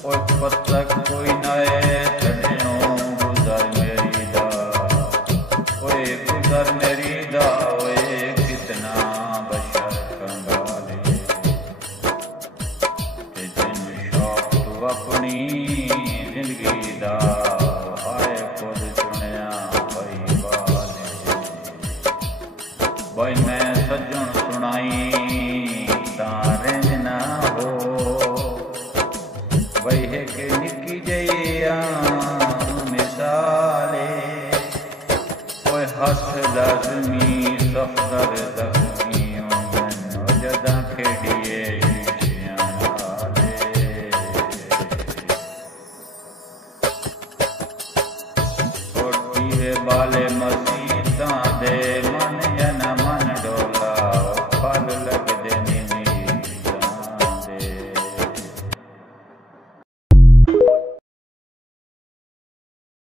ओए पतक कोई नए छड़ियों गुजर मेरी दा, ओए गुजर मेरी दा, ओए कितना बशर कंगाले ते जिन शौक तू अपनी जिंदगी दा आए खुद चुनिया भाई वाले। भाई मैं सज्जन सुनाई तारे ना हो वही है कि